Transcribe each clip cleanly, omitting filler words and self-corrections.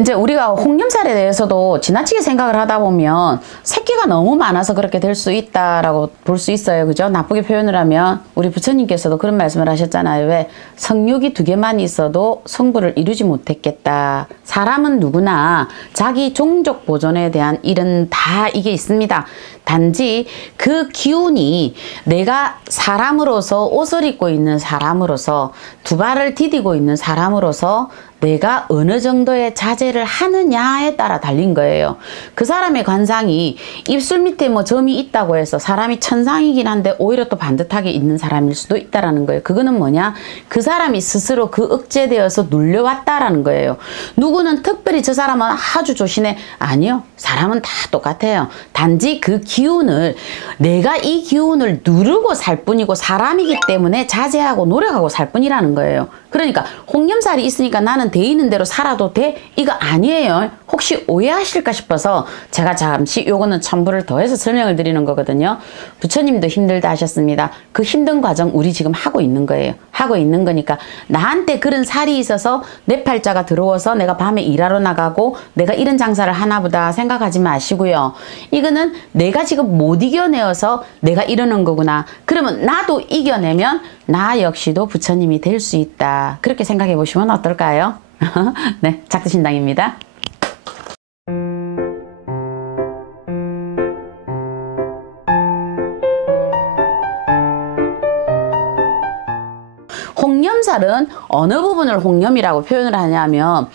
이제 우리가 홍염살에 대해서도 지나치게 생각을 하다 보면 새끼가 너무 많아서 그렇게 될 수 있다라고 볼 수 있어요. 그죠? 나쁘게 표현을 하면 우리 부처님께서도 그런 말씀을 하셨잖아요. 왜? 성육이 2개만 있어도 성부를 이루지 못했겠다. 사람은 누구나 자기 종족 보존에 대한 일은 다 이게 있습니다. 단지 그 기운이 내가 사람으로서 옷을 입고 있는 사람으로서 두 발을 디디고 있는 사람으로서 내가 어느 정도의 자제를 하느냐에 따라 달린 거예요. 그 사람의 관상이 입술 밑에 뭐 점이 있다고 해서 사람이 천상이긴 한데 오히려 또 반듯하게 있는 사람일 수도 있다라는 거예요. 그거는 뭐냐? 그 사람이 스스로 그 억제되어서 눌려왔다라는 거예요. 누구는 특별히 저 사람은 아주 조신해. 아니요. 사람은 다 똑같아요. 단지 그 기운을 내가 이 기운을 누르고 살 뿐이고 사람이기 때문에 자제하고 노력하고 살 뿐이라는 거예요. 그러니까 홍염살이 있으니까 나는 돼 있는 대로 살아도 돼? 이거 아니에요. 혹시 오해하실까 싶어서 제가 잠시 요거는 첨부를 더해서 설명을 드리는 거거든요. 부처님도 힘들다 하셨습니다. 그 힘든 과정 우리 지금 하고 있는 거예요. 하고 있는 거니까 나한테 그런 살이 있어서 내 팔자가 들어와서 내가 밤에 일하러 나가고 내가 이런 장사를 하나보다 생각하지 마시고요. 이거는 내가 지금 못 이겨내어서 내가 이러는 거구나. 그러면 나도 이겨내면 나 역시도 부처님이 될 수 있다. 그렇게 생각해 보시면 어떨까요? 네, 작두신당입니다. 홍염살은 어느 부분을 홍염이라고 표현을 하냐면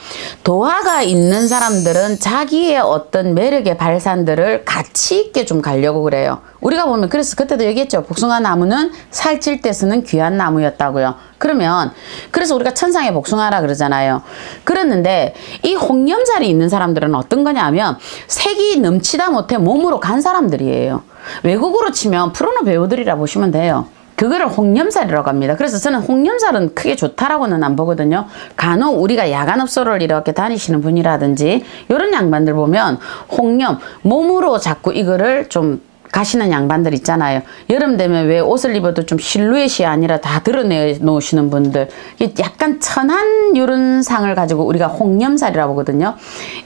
도화가 있는 사람들은 자기의 어떤 매력의 발산들을 가치 있게 좀 가려고 그래요. 우리가 보면 그래서 그때도 얘기했죠. 복숭아 나무는 살찔 때 쓰는 귀한 나무였다고요. 그러면 그래서 우리가 천상의 복숭아라 그러잖아요. 그랬는데 이 홍염살이 있는 사람들은 어떤 거냐면 색이 넘치다 못해 몸으로 간 사람들이에요. 외국으로 치면 프로노 배우들이라 보시면 돼요. 그거를 홍염살이라고 합니다. 그래서 저는 홍염살은 크게 좋다라고는 안 보거든요. 간혹 우리가 야간업소를 이렇게 다니시는 분이라든지 이런 양반들 보면 홍염, 몸으로 자꾸 이거를 좀 가시는 양반들 있잖아요. 여름 되면 왜 옷을 입어도 좀 실루엣이 아니라 다 드러내 놓으시는 분들, 약간 천한 이런 상을 가지고 우리가 홍염살이라고 보거든요.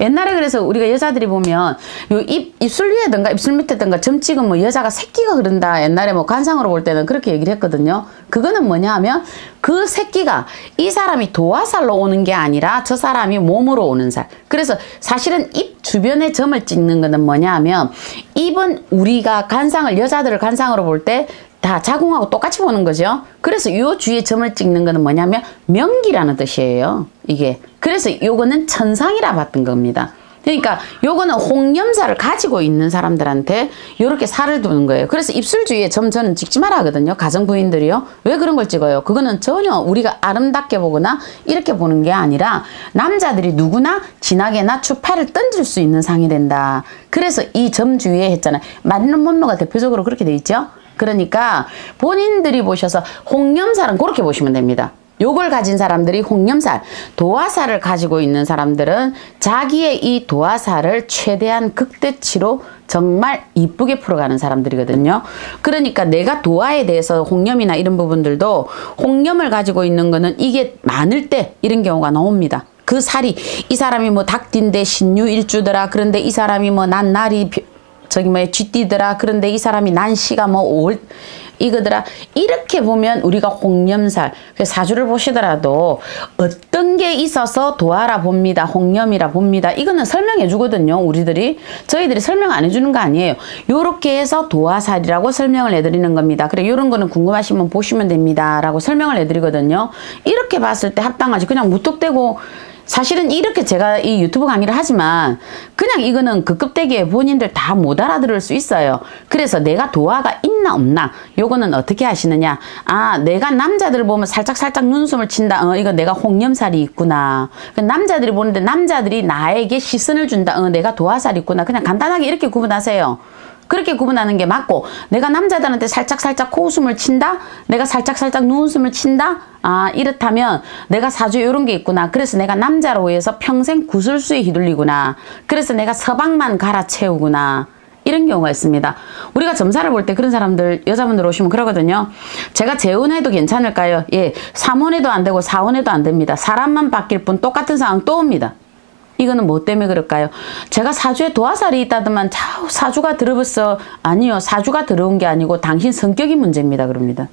옛날에 그래서 우리가 여자들이 보면 요 입술 위에든가 입술 밑에든가 점 찍으면 뭐 여자가 새끼가 그런다. 옛날에 뭐 관상으로 볼 때는 그렇게 얘기를 했거든요. 그거는 뭐냐 하면 그 새끼가 이 사람이 도화살로 오는 게 아니라 저 사람이 몸으로 오는 살. 그래서 사실은 입 주변에 점을 찍는 거는 뭐냐 하면 입은 우리가 관상을 여자들을 관상으로 볼 때 다 자궁하고 똑같이 보는 거죠. 그래서 요 주위에 점을 찍는 거는 뭐냐면 명기라는 뜻이에요. 이게. 그래서 요거는 천상이라 봤던 겁니다. 그러니까 요거는 홍염살을 가지고 있는 사람들한테 요렇게 살을 두는 거예요. 그래서 입술 주위에 점 저는 찍지 말아 하거든요. 가정부인들이요. 왜 그런 걸 찍어요? 그거는 전혀 우리가 아름답게 보거나 이렇게 보는 게 아니라 남자들이 누구나 진하게나 추파를 던질 수 있는 상이 된다. 그래서 이 점 주위에 했잖아요. 맞는 몸매가 대표적으로 그렇게 돼 있죠. 그러니까 본인들이 보셔서 홍염살은 그렇게 보시면 됩니다. 요걸 가진 사람들이 홍염살, 도화살을 가지고 있는 사람들은 자기의 이 도화살을 최대한 극대치로 정말 이쁘게 풀어가는 사람들이거든요. 그러니까 내가 도화에 대해서 홍염이나 이런 부분들도 홍염을 가지고 있는 거는 이게 많을 때 이런 경우가 나옵니다. 그 살이 이 사람이 뭐 닭띠인데 신유일주더라. 그런데 이 사람이 뭐 난 날이 저기 뭐 쥐띠더라. 그런데 이 사람이 난시가 뭐 올 이거더라. 이렇게 보면 우리가 홍염살, 사주를 보시더라도 어떤 게 있어서 도화라 봅니다. 홍염이라 봅니다. 이거는 설명해 주거든요. 우리들이. 저희들이 설명 안 해주는 거 아니에요. 요렇게 해서 도화살이라고 설명을 해드리는 겁니다. 그래 요런 거는 궁금하시면 보시면 됩니다. 라고 설명을 해드리거든요. 이렇게 봤을 때 합당하지. 그냥 무턱대고 사실은 이렇게 제가 이 유튜브 강의를 하지만 그냥 이거는 급급되게 본인들 다 못 알아들을 수 있어요. 그래서 내가 도화가 있나 없나 요거는 어떻게 하시느냐. 아 내가 남자들 보면 살짝 눈웃음을 친다. 이거 내가 홍염살이 있구나. 남자들이 보는데 남자들이 나에게 시선을 준다. 내가 도화살이 있구나. 그냥 간단하게 이렇게 구분하세요. 그렇게 구분하는 게 맞고 내가 남자들한테 살짝 코웃음을 친다? 내가 살짝 눈웃음을 친다? 아 이렇다면 내가 사주에 이런 게 있구나. 그래서 내가 남자로 해서 평생 구설수에 휘둘리구나. 그래서 내가 서방만 갈아채우구나. 이런 경우가 있습니다. 우리가 점사를 볼 때 그런 사람들 여자분들 오시면 그러거든요. 제가 재혼해도 괜찮을까요? 예, 3혼해도 안 되고 4혼해도 안 됩니다. 사람만 바뀔 뿐 똑같은 상황 또 옵니다. 이거는 뭐 때문에 그럴까요? 제가 사주에 도화살이 있다더만 사주가 들어봤어. 아니요. 사주가 들어온 게 아니고 당신 성격이 문제입니다. 그럽니다.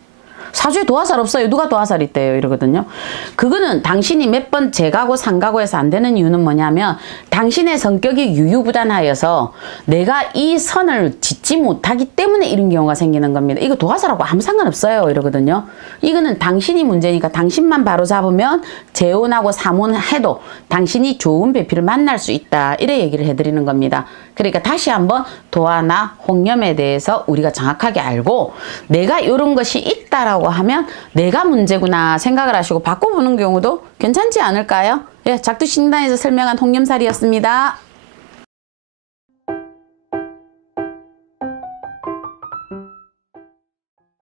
사주에 도화살 없어요. 누가 도화살 있대요. 이러거든요. 그거는 당신이 몇 번 재가고 상가고 해서 안 되는 이유는 뭐냐면 당신의 성격이 유유부단하여서 내가 이 선을 짓지 못하기 때문에 이런 경우가 생기는 겁니다. 이거 도화살하고 아무 상관없어요. 이러거든요. 이거는 당신이 문제니까 당신만 바로 잡으면 재혼하고 사혼해도 당신이 좋은 배필을 만날 수 있다. 이래 얘기를 해드리는 겁니다. 그러니까 다시 한번 도화나 홍염에 대해서 우리가 정확하게 알고 내가 이런 것이 있다라고 하면 내가 문제구나 생각을 하시고 바꿔보는 경우도 괜찮지 않을까요? 예, 작두신단에서 설명한 홍염살이었습니다.